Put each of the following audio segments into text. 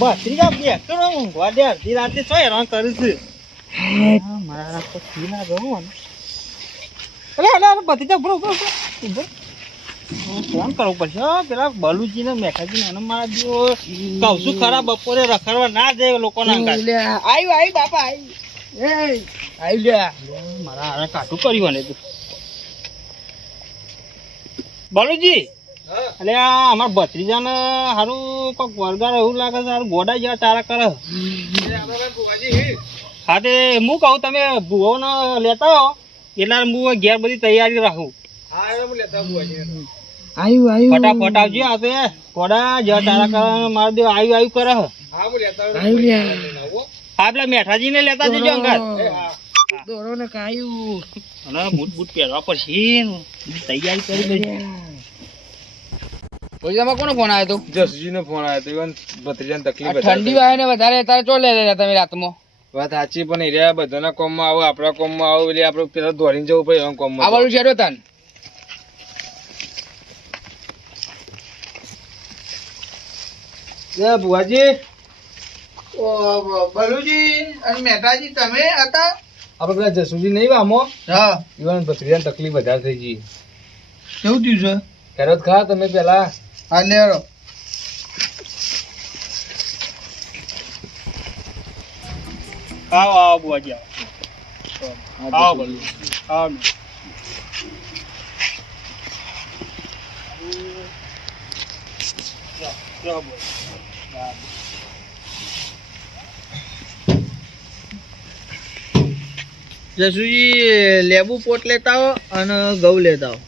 ભત્રીજા બે કરો ઊંઘવા દે અડધી રાતે છો હેરાન કરું છું મારા તો થી ના ગયું અરે ભત્રીજા ઉભો ફોન કરવો પડશે પેલા બલુજી ને મેઘાજી ને મારા દીવો કહું છું ખરા બપોરે રખડવા ના જાય લોકોના આવ્યું બાપા આવ્યું લે મારા હારે કાઠું કર્યું ને તું બલુજી અરે આ અમારા ભત્રીજા ને સારું કોઈક વરગાર એવું લાગે છે સારું ગોડા જેવા ચારા કરે હા તે હું કહું તમે ભૂવો ને લેતા હો એટલે હું ઘેર બધી તૈયારી રાખું ફટાફટ આવજો આ તે ગોડા જેવા ચારા કરે મારે દેવ આવ્યું કરે હા પેલા મેઠાજી ને લેતા જજો અંગાત દોરો ને કાયું અને બૂટ પહેરવા પડશે તૈયારી કરી દઈએ કોઈમાં કોનો ફોન આવ્યો તો જસુજી નો ફોન આવ્યો તો ઈવન ભત્રીજાને તકલીફ ઠંડી વાય ને વધારે તારે ચો લે તમે રાતમાં વાત સાચી પણ એરિયા બધાના કોમમાં આવો આપણા કોમમાં આવો એટલે આપણે પેલા દોડીને જવું પડે એવા કોમમાં આ વાળું છેડો તાન ભુવાજી બલુજી અને મહેતાજી તમે હતા આપણે પેલા જસુજી નહીં વામો હા ઈવન ભત્રીજાને તકલીફ વધારે થઈ ગઈ કેવું થયું છે ખેરોત ખા તમે પેલા હા લેરો આવો બુઆજી આવો બોલો આવો જસુજી લેબુ પોટ લેતા હો અને ઘઉં લેતા હો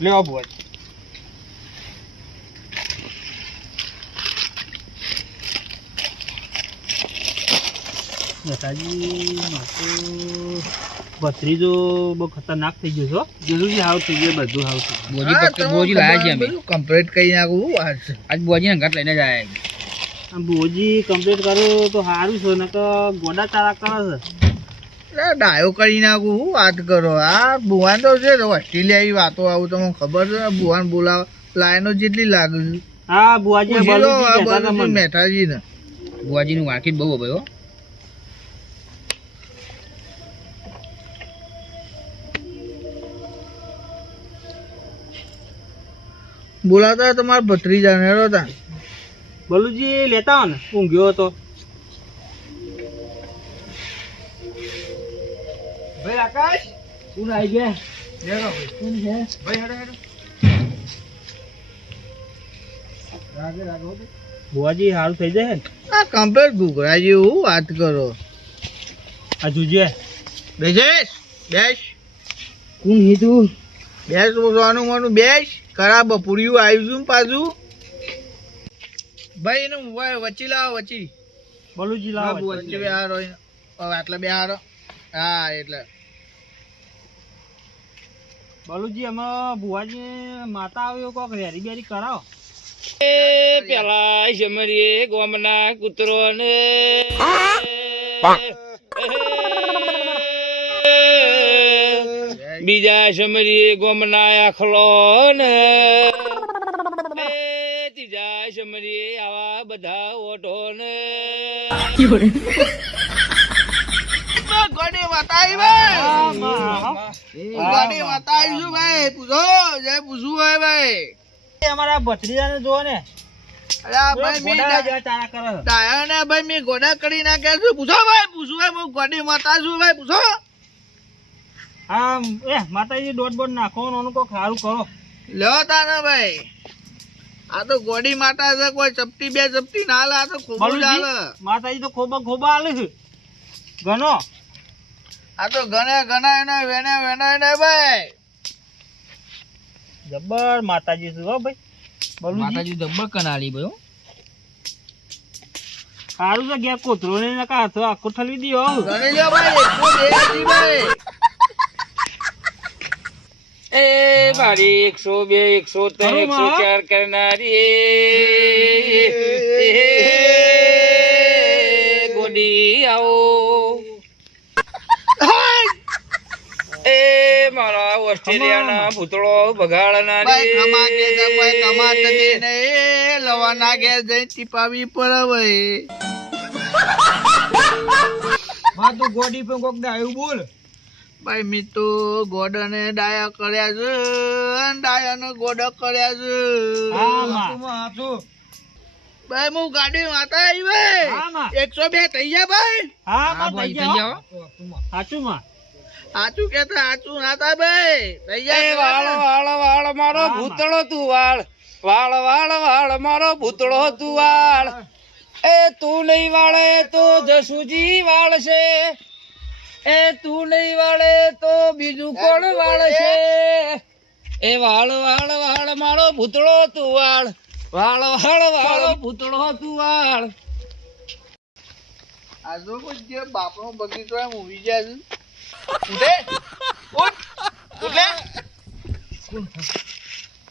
લેવા બુઆજી મેઠાજી માથું ભત્રીજો બહુ ખતરનાક થઈ ગયો છો જરૂરી હાવ થઈ ગયો બધું હાવ થઈ ગયું બોજી લાયા છે અમે કમ્પ્લીટ કરી નાખું આજ બોજી ને ઘાટ લઈને જ આયા આમ બોજી કમ્પ્લીટ કરું તો સારું છે ને કે ગોડા ચારા કરે છે ડાયો કરી નાખું હું વાત કરો આ ભુવાન તો છે ઓસ્ટ્રેલિયા વાતો આવું તમને ખબર છે ભુવાન બોલાવ લાઈનો જેટલી લાગે છે હા બુઆજી મેઠાજી ને બુઆજી નું વાંકી બહુ ભાઈ બોલાતા તમારા ભત્રીજા ને હતા બલુજી લેતા હો ને ઊંઘ્યો હતો ભાઈ આકાશ કોણ આવી ગયા લેરો કોણ છે ભાઈ હેડો હેડો રાગે રાગો બુઆજી સારું થઈ જાય ને આ કમ્પ્લીટ ઘૂઘરાજી હું વાત કરો આ જુજે બેસ બેસ કોણ હીધું બેસ રોવાનું માનું બેસ ખરાબ બપુરિયું આવ્યું છું પાછું ભાઈ એનું વચ્ચી લાવો વચ્ચી બલુજી હા લાવો વચ્ચે બેહારો આટલે બેહારો હા એટલે બલુજી એમાં બુઆજી માતા આવ્યો કોક રેરી બેરી કરાવો પેલા જમરીએ ગોમના કૂતરો ને બીજા સમરીએ ગોમના આખલો ને ત્રીજા સમરીએ આવા બધા ઓટો ને ગોડી વતાઈ ભાઈ ગોડી વતાઈ છું ભાઈ પૂછો જે પૂછવું હોય ભાઈ અમારા ભત્રીજાને જો ને અરે ભાઈ મે ચારા કરે ડાયા ને ભાઈ મે ગોડા કરી નાખ્યા છું પૂછો ભાઈ પૂછવું હોય હું ગોડી માતા છું ભાઈ પૂછો હા એ માતાજી દોઢ બોટ નાખો ઓનું કોક સારું કરો લ્યો તા ને ભાઈ આ તો ગોડી માતા છે કોઈ ચપટી બે ચપટી ના હાલે આ તો ખૂબ જ હાલે માતાજી તો ખોબા હાલે છે ગણો આ તો ગણાય ને વેને ને ભાઈ જબર માતાજી છે હો ભાઈ માતાજી જબ્બર કનાલી ભાઈ સારું છે ગયા કોથરો ને નકા હાથો આખો ઠલવી દીયો ગણી લ્યો ભાઈ એકસો બે જી ભાઈ એ મારી 102 103 104 કરનારી ગોડી આવો એ મારા ઓસ્ટ્રેલિયાના ભૂતળો બગાડના ભાઈ ખમા કે છે, કોઈ કમાત નથી ને એ લવાના ઘેર જઈ ટીપાવી પડે ભાઈ. હા તું ગોડી પર કોક ડાયું બોલ. ભાઈ મેં તો ગોડને ડાયા કર્યા છે અને ડાયાને ગોડા કર્યા છે. હા માં તું ભાઈ હું ગાડી વાતા આવી ભાઈ. હા માં 102 થઈ ગયા ભાઈ. હા માં ભાઈ, થઈ થઈ જાઓ. સાચું માં સાચું કેતા સાચું નાતા ભાઈ. થઈ એ ગયા વાળ વાળ વાળ મારો હા, ભૂતળો તું વાળ વાળ વાળ વાળ મારો ભૂતળો તું વાળ એ તું નહીં વાળે તો જસુજી વાળશે એ તું નહીં વાળે તો બીજું કોણ વાળશે એ વાળ વાળ વાળ મારો ભૂતળો તું વાળ વાળ વાળ વાળ ભૂતળો તું વાળ આજુ જે બાપનો બગીચો એમ ઉભી ગયા છે. ઉઠે ઉઠ ઉઠે.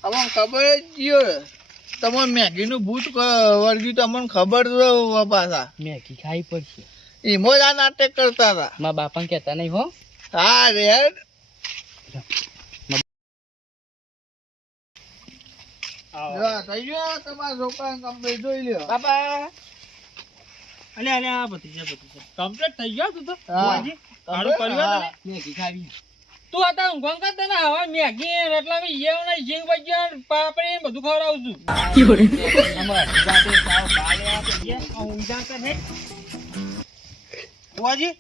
તમને ખબર જ છે તમને મેગીનું ભૂત વર્ગ્યું તમને ખબર છે પાછા. મેગી ખાઈ પડશે એમાં જ આ નાટક કરતા હતા. મારા બાપાને કહેતા નહીં હો હા રેડ થઈ ગયો તમારા છોકરાને કમ્પ્લીટ જોઈ લ્યો. બાપા અલે અલે આ ભતીજા કમ્પ્લીટ થઈ ગયો તું તો હા. બુઆજી? સારું કર્યું હો તમે. મેગી ખાવી તું હતા ઊંઘવા કરતા ને હવે મેગી એટલા બી ઈયળ ને ઝીંગ ભજીયા ને પાપડી ને બધું ખવડાવું છું. ઊંઘા કર હે. બુઆજી?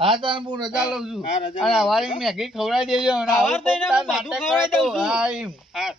હા તાર હું રજા લઉં છું. હા, રજા અને લઉં. વાળી મેગી ખવડાવી દેજો. અને સવાર આવું થઈને કોક હું બધું નાટક ખવડાવી દઉં કરતો. છું. હા એમ. હા